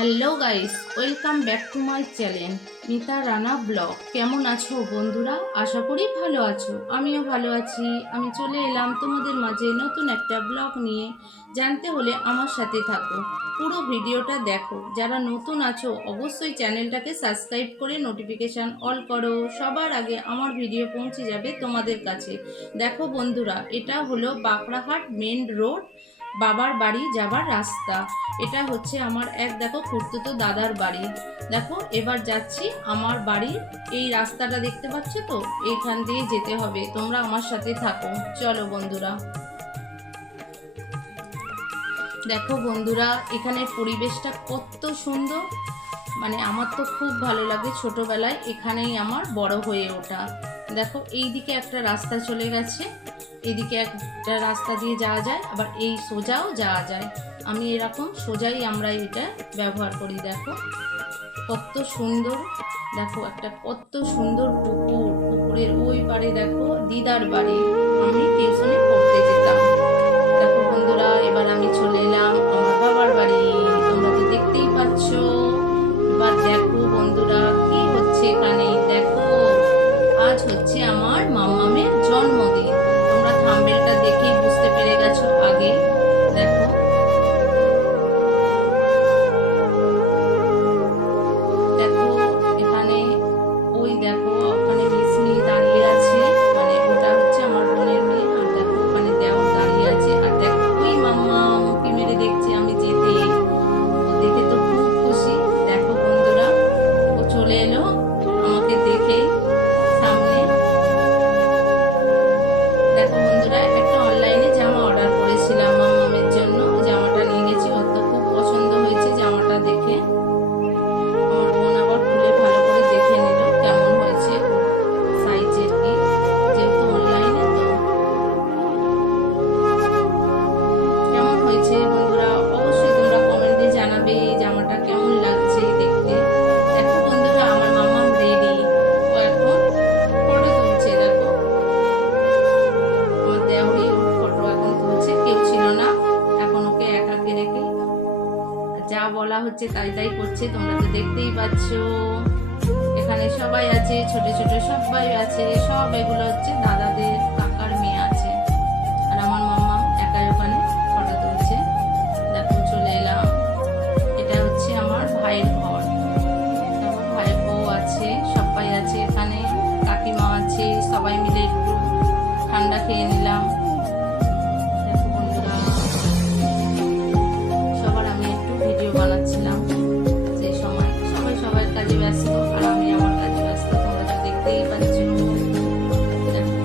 Hello guys, welcome back to my channel Mita Rana blog. কেমন আছো বন্ধুরা? আশা করি ভালো আছো। আমিও ভালো আছি। আমি চলে এলাম তোমাদের মাঝে নতুন একটা ব্লগ নিয়ে। জানতে হলে আমার সাথে থাকো, পুরো ভিডিওটা দেখো। যারা নতুন আছো অবশ্যই চ্যানেলটাকে সাবস্ক্রাইব করে নোটিফিকেশান অল করো। সবার আগে আমার ভিডিও পৌঁছে যাবে তোমাদের কাছে। দেখো বন্ধুরা, এটা হলো বাঁকড়াহাট মেন রোড, বাবার বাড়ি যাবার রাস্তা। এটা হচ্ছে আমার দেখো খুড়তুতো দাদার বাড়ি। দেখো এবার যাচ্ছি আমার বাড়ির এই রাস্তাটা দেখতে পাচ্ছ তো, এইখান দিয়ে যেতে হবে। তোমরা আমার সাথে থাকো, চলো বন্ধুরা। দেখো বন্ধুরা, এখানে পরিবেশটা কত সুন্দর, মানে আমার তো খুব ভালো লাগে। ছোটবেলায় এখানেই আমার বড় হয়ে ওঠা। দেখো এই দিকে একটা রাস্তা চলে গেছে, এদিকে একটা রাস্তা দিয়ে যাওয়া যায়, আবার এই সোজাও যাওয়া যায়। আমি এরকম সোজাই আমরা এটা ব্যবহার করি। দেখো কত সুন্দর, দেখো একটা কত সুন্দর পুকুর। পুকুরের ওই পারে দেখো দিদার বাড়ি, আমি টিউশনে পড়তে যেতাম। দেখো বন্ধুরা, এবার আমি চলে এলাম আমার বাবার বাড়ি। তোমরা তো দেখতেই পাচ্ছ। এবার দেখো বন্ধুরা কি হচ্ছে এখানে। দেখো আজ হচ্ছে আমার মাম্মামের জন্মদিন। তোমরা থাম্বনেলটা দেখেই বুঝতে পেরে গেছো আগে। দেখো দেখো এখানে ওই দেখো ওখানে মিসনি দাঁড়িয়ে আছে, মানে ওটা হচ্ছে আমার বোনের মেয়ে। আর দেখো ওখানে দেওর দাঁড়িয়ে আছে। আর দেখো ওই মাম্মা মুখি মেরে দেখছে আমি যেতে। ও দেখে তো খুব খুশি। দেখো বন্ধুরা, ও চলে এলো আমাকে দেখে সামনে। দেখো বন্ধুরা, একটা অনলাইনে জামা অর্ডার করেছিলাম মামামের জন্য। জামাটা নিয়ে গেছি, ওর তো খুব পছন্দ হয়েছে জামাটা দেখে। আমার বোন আবার খুলে ভালো করে দেখে নিল কেমন হয়েছে, সাইজের কি, যেহেতু অনলাইনে। তো কেমন হয়েছে বন্ধুরা অবশ্যই তোমরা কমেন্টে জানাবে জামাটা কেমন লাগছে দেখতে। দেখো বন্ধুরা, আমার মামাম রেডি, ও এখন ফটো তুলছে। দেখো আমার দেওরি ওর ফটো এখন তুলছে, কেউ ছিল না, এখন ওকে একাকে রেখে যা বলা হচ্ছে তাই তাই করছে। তোমরা তো দেখতেই পাচ্ছ। এখানে সবাই আছে, ছোট ছোট সবাই আছে। সব এগুলো হচ্ছে দাদাদের কাকার মেয়ে আছে। আর আমার মাম্মা একাই ওখানে ফটো তুলছে। দেখো চলে এলাম, এটা হচ্ছে আমার ভাইয়ের ঘর। দেখো ভাইয়ের বউ আছে, সবাই আছে এখানে, কাকিমা আছে। সবাই মিলে একটু ঠান্ডা খেয়ে নিলাম। দেখো বন্ধুরা, সবার আমি একটু ভিডিও বানাচ্ছিলাম। সেই সময় সবাই সবার কাজে ব্যস্ত, আর আমি আমার কাজে ব্যস্ত। তোমরা তো দেখতেই পাচ্ছ। দেখো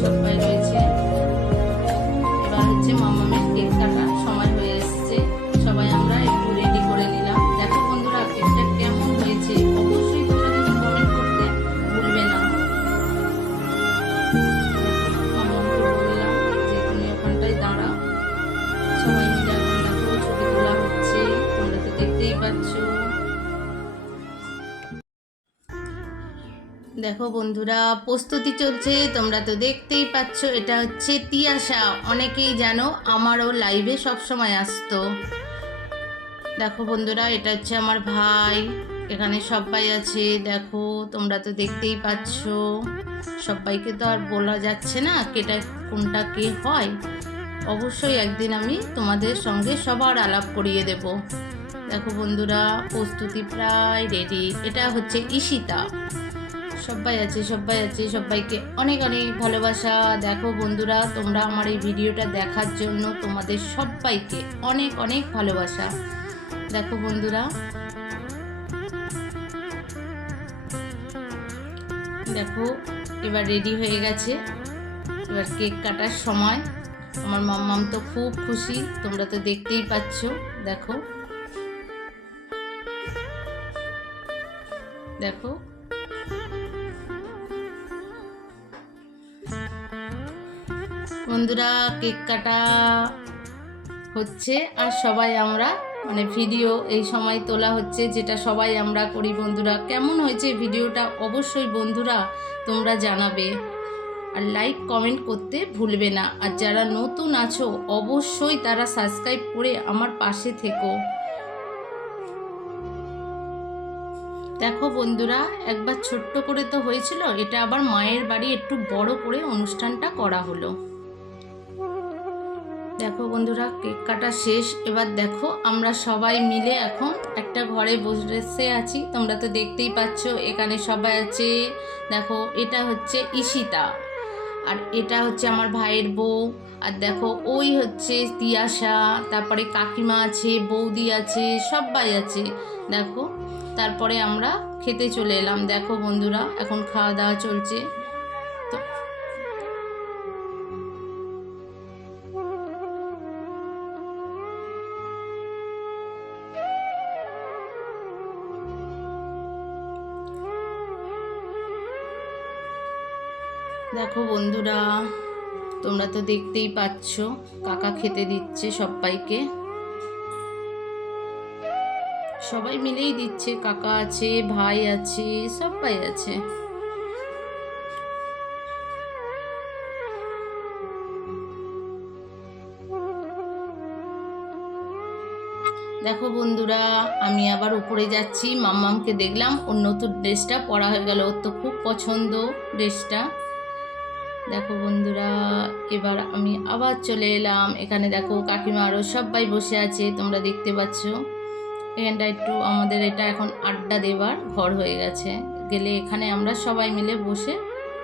সবাই রয়েছে। এবার হচ্ছে মামামের কেক কাটার সময় হয়ে এসছে। সবাই আমরা একটু রেডি করে নিলাম। দেখো বন্ধুরা, কেকটা কেমন হয়েছে অবশ্যই তোমরা কিন্তু কমেন্ট করতে ভুলবে না। মামামকে বললাম যে তুমি ওখানটায় দাঁড়াও। সবাই মিলে এখন দেখো ছবি তোলা হচ্ছে। তোমরা তো দেখতেই পাচ্ছ। দেখো বন্ধুরা, প্রস্তুতি চলছে, তোমরা তো দেখতেই পাচ্ছ। এটা হচ্ছে তিয়াশা, অনেকেই জানো, আমারও লাইভে সবসময় আসতো। দেখো বন্ধুরা, এটা হচ্ছে আমার ভাই, এখানে সবাই আছে। দেখো তোমরা তো দেখতেই পাচ্ছ। সবাইকে তো আর বলা যাচ্ছে না কেটা কোনটা কে হয়। অবশ্যই একদিন আমি তোমাদের সঙ্গে সবার আলাপ করিয়ে দেব। দেখো বন্ধুরা, প্রস্তুতি প্রায় রেডি। এটা হচ্ছে ঈশিতা। সবাই আছে, সবাই আছে, সবাইকে অনেক অনেক ভালোবাসা। দেখো বন্ধুরা, তোমরা আমার এই ভিডিওটা দেখার জন্য তোমাদের সবাইকে অনেক অনেক ভালোবাসা। দেখো বন্ধুরা, দেখো এবার রেডি হয়ে গেছে, এবার কেক কাটার সময়। আমার মাম্মাম তো খুব খুশি, তোমরা তো দেখতেই পাচ্ছ। দেখো দেখো বন্ধুরা, কেক কাটা হচ্ছে। আর সবাই আমরা মানে ভিডিও এই সময় তোলা হচ্ছে, যেটা সবাই আমরা করি। বন্ধুরা কেমন হয়েছে ভিডিওটা অবশ্যই বন্ধুরা তোমরা জানাবে, আর লাইক কমেন্ট করতে ভুলবে না। আর যারা নতুন আছো অবশ্যই তারা সাবস্ক্রাইব করে আমার পাশে থেকো। দেখো বন্ধুরা, একবার ছোট্ট করে তো হয়েছিল, এটা আবার মায়ের বাড়ি একটু বড় করে অনুষ্ঠানটা করা হলো। দেখো বন্ধুরা, কেক কাটা শেষ। এবার দেখো আমরা সবাই মিলে এখন একটা ঘরে বসে আছি, তোমরা তো দেখতেই পাচ্ছ এখানে সবাই আছে। দেখো এটা হচ্ছে ঈশিতা, আর এটা হচ্ছে আমার ভাইয়ের বউ, আর দেখো ওই হচ্ছে তিয়াশা, তারপরে কাকিমা আছে, বৌদি আছে, সবাই আছে। দেখো তারপরে আমরা খেতে চলে এলাম। দেখো বন্ধুরা, এখন খাওয়া দাওয়া চলছে। তো দেখো বন্ধুরা, তোমরা তো দেখতেই পাচ্ছ কাকা খেতে দিচ্ছে সবাইকে, সবাই মিলেই দিচ্ছে, কাকা আছে, ভাই আছে, সবাই আছে। দেখো বন্ধুরা, আমি আবার উপরে যাচ্ছি, মাম্মামকে দেখলাম ওর নতুন ড্রেসটা পরা হয়ে গেল, ওর তো খুব পছন্দ ড্রেসটা। দেখো বন্ধুরা, এবার আমি আবার চলে এলাম এখানে। দেখো কাকিমা আরও সবাই বসে আছে, তোমরা দেখতে পাচ্ছ। এখানটা একটু আমাদের এটা এখন আড্ডা দেবার ঘর হয়ে গেছে, গেলে এখানে আমরা সবাই মিলে বসে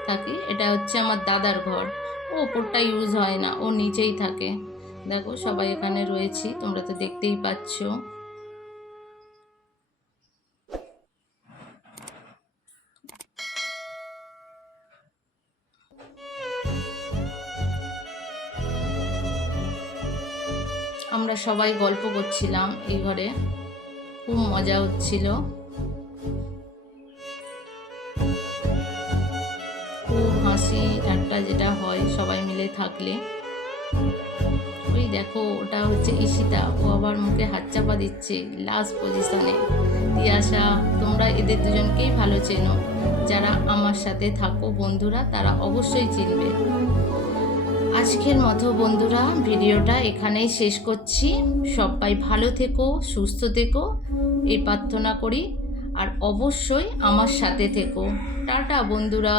থাকি। এটা হচ্ছে আমার দাদার ঘর, ও ওপরটা ইউজ হয় না, ও নিচেই থাকে। দেখো সবাই এখানে রয়েছি, তোমরা তো দেখতেই পাচ্ছ। আমরা সবাই গল্প করছিলাম এই ঘরে, খুব মজা হচ্ছিল, খুব হাসি ঠাট্টা যেটা হয় সবাই মিলে থাকলে। ওই দেখো ওটা হচ্ছে ঈশিতা, ও আবার মুখে হাত চাপা দিচ্ছে লাস্ট পজিশনে। তিয়াশা, তোমরা এদের দুজনকেই ভালো চেনো, যারা আমার সাথে থাকো বন্ধুরা তারা অবশ্যই চিনবে। আজকের মতো বন্ধুরা ভিডিওটা এখানেই শেষ করছি। সবাই ভালো থেকো, সুস্থ থেকো এই প্রার্থনা করি, আর অবশ্যই আমার সাথে থেকো। টাটা বন্ধুরা।